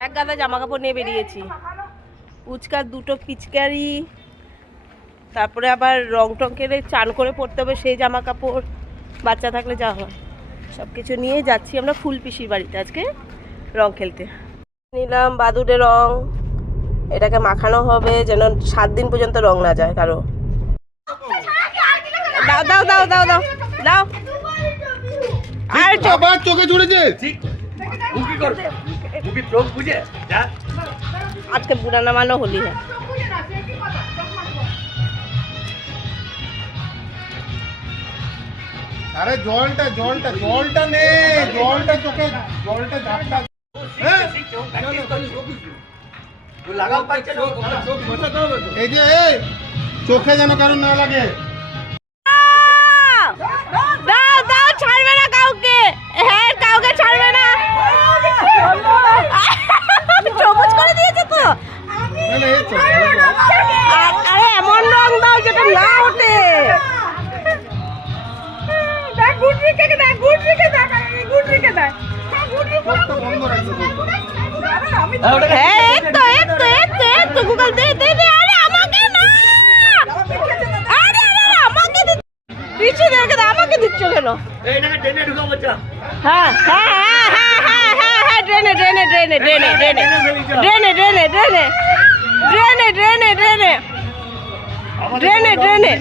এক গাদা জামা কাপড় নিয়ে বেরিয়েছি, উচকার দুটো পিচকারি, তারপরে আবার রং টং কেটে চান করে পরতে হবে সেই জামা কাপড়, বাচ্চা থাকলে যা হয় সব কিছু নিয়ে যাচ্ছি আমরা ফুল পিসির বাড়িতে আজকে রং খেলতে। নিলাম বাদুড়ে রং, এটাকে মাখানো হবে যেন 7 দিন পর্যন্ত রং না যায় কারো। দাও দাও দাও দাও দাও দাও। আর চোখে জুড়েছে আজকে বুড়া নামানো হলি। হ্যাঁ আরে জলটা জলটা জলটা নে, জলটা চোখে, জলটা ঝাপটা। এই যে চোখে যেন কারণ না লাগে। দাও দাও, ছাড়বে না কাউকে। হ্যাঁ কাউকে ছাড়বে না। সবুজ করে দিয়েছে তো। আরে এমন রং দাও যেটা না ওঠে। গুগল দে দে দে। আরে আমাকে না, আরে আমাকে দিচ্ছ, আমাকে দিচ্ছ কেন? হ্যাঁ হ্যাঁ হ্যাঁ হ্যাঁ হ্যাঁ হ্যাঁ হ্যাঁ, ড্রেনে ড্রেনে ড্রেনে ড্রেনে ড্রেনে ড্রেনে ড্রেনে ড্রেনে ড্রেনে ড্রেনে ড্রেনে ড্রেনে ড্রেনে।